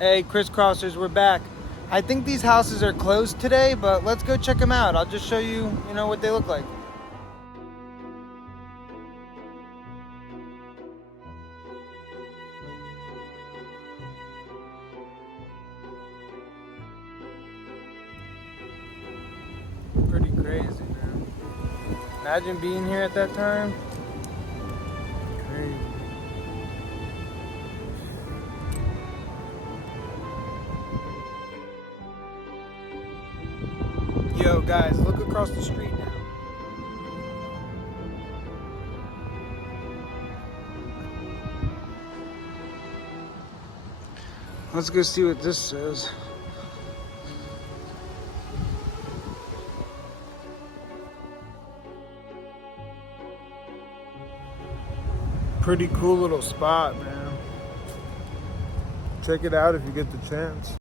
Hey, crisscrossers, we're back. I think these houses are closed today, but let's go check them out. I'll just show you, what they look like. Pretty crazy, man. Imagine being here at that time. Crazy. Yo, guys, look across the street now. Let's go see what this says. Pretty cool little spot, man. Check it out if you get the chance.